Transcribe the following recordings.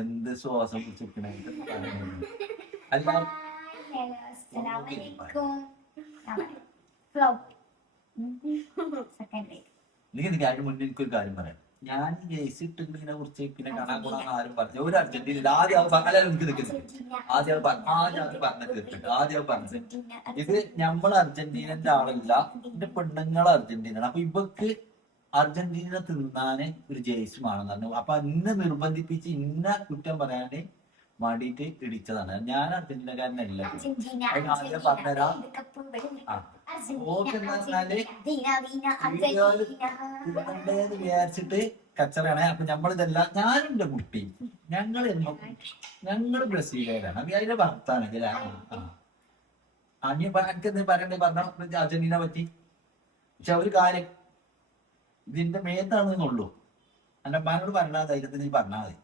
എന്ത് ശ്വാസം പിടിച്ചിരിക്കണേ അല്ല നീ കാര്യം മുന്നേ എനിക്കൊരു കാര്യം പറയാം. ഞാൻ ജേഴ്സി ഇട്ടിനെ കുറിച്ച് പിന്നെ കാണാൻ കൂടാന്ന് ആരും പറഞ്ഞു. ഒരു അർജന്റീന ആദ്യം എനിക്ക് നിൽക്കുന്നത് ആദ്യം പറഞ്ഞ കേട്ടിട്ട് ആദ്യം പറഞ്ഞത് ഇത് നമ്മൾ അർജന്റീനന്റെ ആളല്ല, എന്റെ പെണ്ണുങ്ങൾ അർജന്റീന. അപ്പൊ ഇവക്ക് അർജന്റീന തിന്നാന് ഒരു ജേഴ്സി വേണമെന്ന് പറഞ്ഞു. അപ്പൊ ഇന്നെ നിർബന്ധിപ്പിച്ച് ഇന്ന കുറ്റം പറയാന് വേണ്ടിട്ട് ഇടിച്ചതാണ്. ഞാൻ അർജന്റീനക്കാരനല്ല. ആദ്യം പറഞ്ഞുതരാം. ഓക്കെന്ന് പറഞ്ഞാല് തിന്നണ്ടേന്ന് വിചാരിച്ചിട്ട് കച്ചറാണ്. അപ്പൊ നമ്മളിതെല്ലാം ഞാനും എന്റെ കുട്ടി ഞങ്ങള് ബ്രസീലുകാരാണ്. അപ്പൊ അതിന്റെ ഭർത്താണെങ്കിൽ എനിക്കെന്ത് പറയണ്ടേ പറഞ്ഞ അർജന്റീന പറ്റി. പക്ഷെ ഒരു കാര്യം ഇതിന്റെ മേത്താണെന്നുള്ളൂ. എന്റെ അമ്മാനോട് പറഞ്ഞാൽ ധൈര്യത്തിൽ നീ പറഞ്ഞാൽ മതി.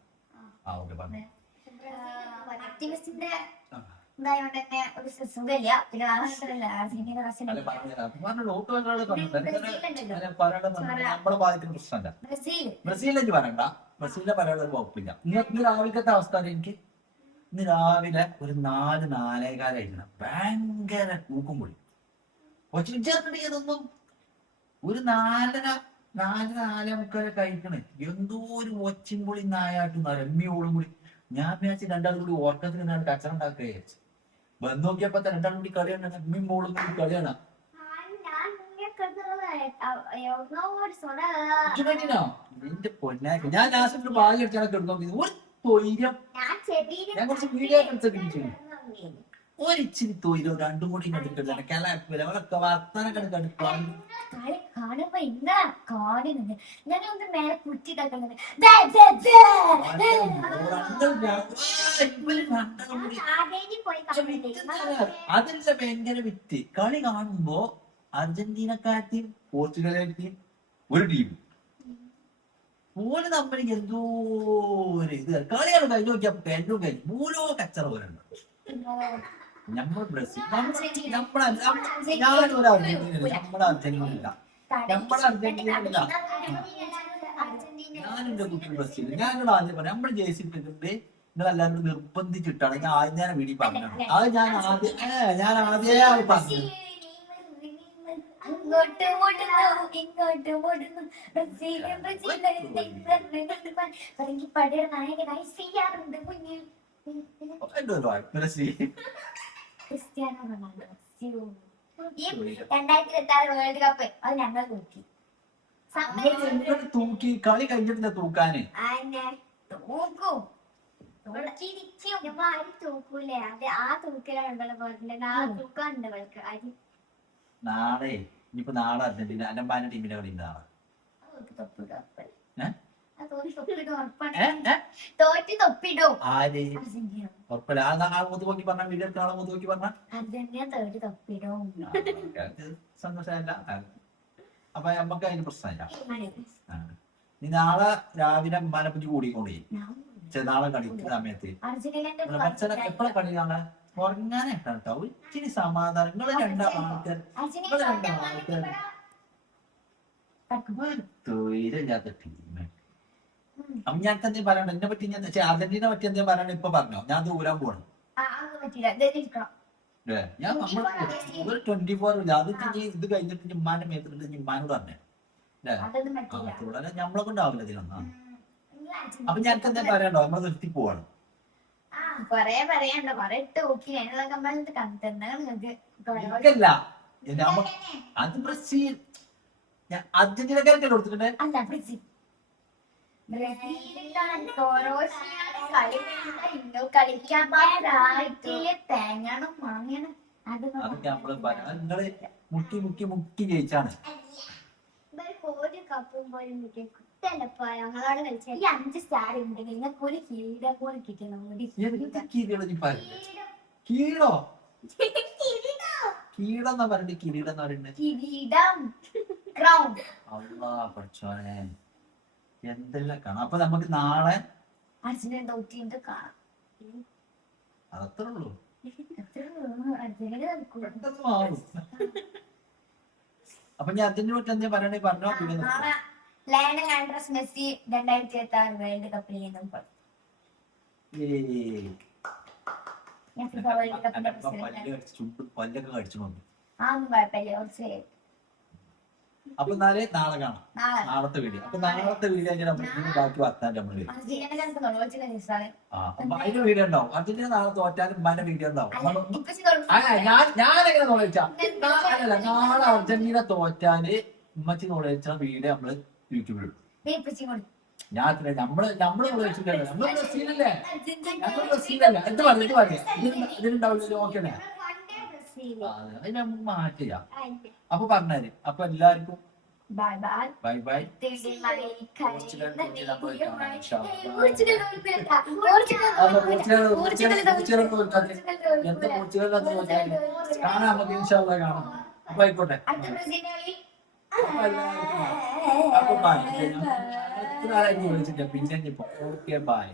ആ ഓക്കെ പറഞ്ഞു. ബ്രസീലിലേക്ക് പറയണ്ട, ബ്രസീലിനെ പറയാനുള്ള കുഴപ്പമില്ല. ഇന്ന് രാവിലത്തെ അവസ്ഥ എനിക്ക് ഇന്ന് രാവിലെ ഒരു 4-4:15 ഭയങ്കര കൂക്കും പൊളി ഒച്ചൊന്നും ഒരു 4-4:45 കഴിക്കണേ. എന്തോ ഒരു ഒച്ചും പൊളി നായാട്ടും രമ്യോളും കൂടി. ഞാൻ വിചാരിച്ച് രണ്ടാളും കൂടി ഓർക്കത്തിന് ഞാൻ കച്ചറ ഉണ്ടാക്കുക വിചാരിച്ചു. വന്ന് നോക്കിയപ്പോ രണ്ടാളും കൂടി കളിയാണ്, അമ്മയും മോളും കൂടി കളിയാണ്. നിന്റെ പൊന്നാക്കി ഞാൻ ലാസ്റ്റ് ഭാഗ്യം അടിച്ചാണ് കിടന്നു. ഒരു തൊയ്രം ഞാൻ കുറച്ച് വീഡിയോ എടുത്തൊക്കെ ഒരിച്ചിരി തൊയ്രോ രണ്ടും കൂടി കണ്ടിട്ടില്ല. കിളക്കെ വർത്താനൊക്കെ കടുപ്പാണ്. കാണുമ്പോ എന്താ കാണുന്നത് ഞാനൊന്ന് മേലെ കുറ്റിട്ടാക്കുന്നത് അതല്ല ഭയങ്കര വിറ്റ്. കളി കാണുമ്പോ അർജന്റീനക്കാരത്തെയും പോർച്ചുഗലാരത്തെയും ഒരു ടീം ഓല് തമ്മിൽ എന്തോ ഒരു ഇത് കളിയാണ് കഴിഞ്ഞു നോക്കിയാ പെണ്ണും കഴിഞ്ഞു മൂലോ കച്ചറ പോലെ ഉണ്ട്. നമ്മൾ ബ്രസീൽ നമ്മുടെ അർജന്റീന ഞാനെന്റെ കുട്ടി ബ്രസീൽ. ഞാനോട് ആദ്യം പറയാം നമ്മൾ ജേഴ്സി ഇട്ടിട്ടുണ്ട് നിങ്ങളെല്ലാവരും നിർബന്ധിച്ചിട്ടാണ് ഞാൻ ആദ്യം വീഡിയോ പറഞ്ഞത്. അത് ഞാൻ ആദ്യമേ പറഞ്ഞു. ക്രിസ്ത്യാനോ റൊണാൾഡോ 2026 വേൾഡ് കപ്പ് അത് ഞങ്ങൾ തൂക്കി കളി കഴിഞ്ഞിട്ടില്ല തൂക്കാന്. തൂക്കൂലേ അത് ആ തൂക്കലുണ്ടല്ലോ തൂക്കാണ്ട് അരി. നാളെ ഇനിയിപ്പോ നാളെ അർജന്റീന അലമ്പാന്റെ ടീമിന്റെ കളി നാളെ സന്തോഷമല്ല. അപ്പൊ നമ്മക്ക് അതിന് പ്രശ്നമില്ല. നീ നാളെ രാവിലെ മനപ്പറ്റി കൂടിക്കൊണ്ടേ നാളെ കളിക്കുന്ന സമയത്ത് എപ്പോഴാ കളി നാളെ ഉറങ്ങാനേ കേട്ടോ. ഇച്ചിരി സമാധാനം. നിങ്ങള് രണ്ടാൾക്കാർ തൊഴിലില്ലാത്ത ടീമേ. അപ്പൊ ഞാൻ എന്തേ പറയണ്ട എന്നെ പറ്റി. ഞാൻ അർജന്റീന പറ്റി എന്തേ പറയണ ഇപ്പൊ പറഞ്ഞോ. ഞാൻ ദൂരാൻ പോകണം. ഞാൻ ഒരു 24 ഇല്ല. അത് ഇത് കഴിഞ്ഞിട്ട് ജിമ്മാന്റെ മേത്തിട്ട് ജിമ്മാനോട് പറഞ്ഞേ തുടരെ ഞമ്മളെ കൊണ്ടാവില്ല ഇതിനൊന്നാ. അപ്പൊ ഞാൻ എന്തേ പറയണ്ടോ നമ്മൾ നിർത്തി പോവാണ്. അത് ബ്രസീൽ അർജന്റീനക്കാരൊക്കെ കൊടുത്തിട്ടുണ്ട്. അതൊക്കെ നമ്മള് നിങ്ങള് മുക്കി മുക്കി മുക്കി ജയിച്ചാണ്. ഒരു കപ്പും പോലും ഞങ്ങളോട് കളിച്ചാൽ ഈ 5 സ്റ്റാർ ഉണ്ടെങ്കിൽ നിങ്ങൾക്ക് ഒരു കിരീടം പോലും കിട്ടണം. കീടം പറഞ്ഞിട്ട് കിരീടം കിരീടം ക്രൗൺ പഠിച്ചോനെ എന്തെല്ലാം കാണാം. അപ്പൊ നമുക്ക് നാളെ അർജന്റീന തോറ്റിട്ട് കാണാം. അതത്രേ ഉള്ളൂ. അപ്പൊ ഞാൻ അർജന്റീന പറ്റി എന്താ പറയണേ പറഞ്ഞോ. ലയണൽ ആൻഡ്രസ് മെസ്സി 2026 വേൾഡ് കപ്പിൽ നിന്നും ഞാൻ FIFA World Cupന്റെ പ്രസിഡന്റ്. പല്ലൊക്കെ കടിച്ചു നോക്കി. അതൊന്നും കുഴപ്പമില്ല, കുറച്ച് അപ്പൊ എന്നാല് നാളെ കാണാം, നാളെ നാളത്തെ വീഡിയോ. അപ്പൊ നാളത്തെ വീഡിയോ നമ്മൾ ബാക്കി വർത്താൻ നമ്മൾ വരും. അർജന്റീനക്കാർക്ക് തൊഴിലുറപ്പിച്ച ദിവസമാണ്. അപ്പൊ അതിന്റെ വീഡിയോ ഉണ്ടാവും. അർജന്റീന നാളെ തോറ്റാലും ഉമ്മാന്റെ വീഡിയോ ഉണ്ടാവും. ഇപ്പച്ചി തൊഴിലുറപ്പിച്ച ഞാനെങ്ങനെ നോളിച്ചാ അല്ല, നാളെ അർജന്റീന തോറ്റാല് ഉമ്മച്ചി നോളിച്ച വീഡിയോ നമ്മള് യൂട്യൂബിൽ ഇടും. ഇപ്പച്ചി കൊടുക്കും. ഞാൻ നമ്മള് നോളിച്ചില്ലല്ലോ, നമ്മള് ബ്രസീലല്ലേ, ഞങ്ങള് ബ്രസീലല്ലേ. എന്ത് പറഞ്ഞു ഇതിനുണ്ടാവില്ലല്ലോ. ഓക്കെ അല്ലേ? അത് നമ്മൾ മാറ്റില്ല. അപ്പൊ പറഞ്ഞാല് അപ്പൊ എല്ലാവർക്കും bye bye. Bye bye. Portugal എന്താ പോർച്ചുഗലിനകത്ത് തോറ്റാല് കാണാം, നമുക്ക് ഇൻഷാല്ലാ കാണാം. അപ്പൊ ആയിക്കോട്ടെ. അപ്പൊ എല്ലാവർക്കും അപ്പൊ ബൈ. എത്ര ആളായിട്ട് വിളിച്ചിട്ട് പിന്നെ ഓക്കെ ബൈ.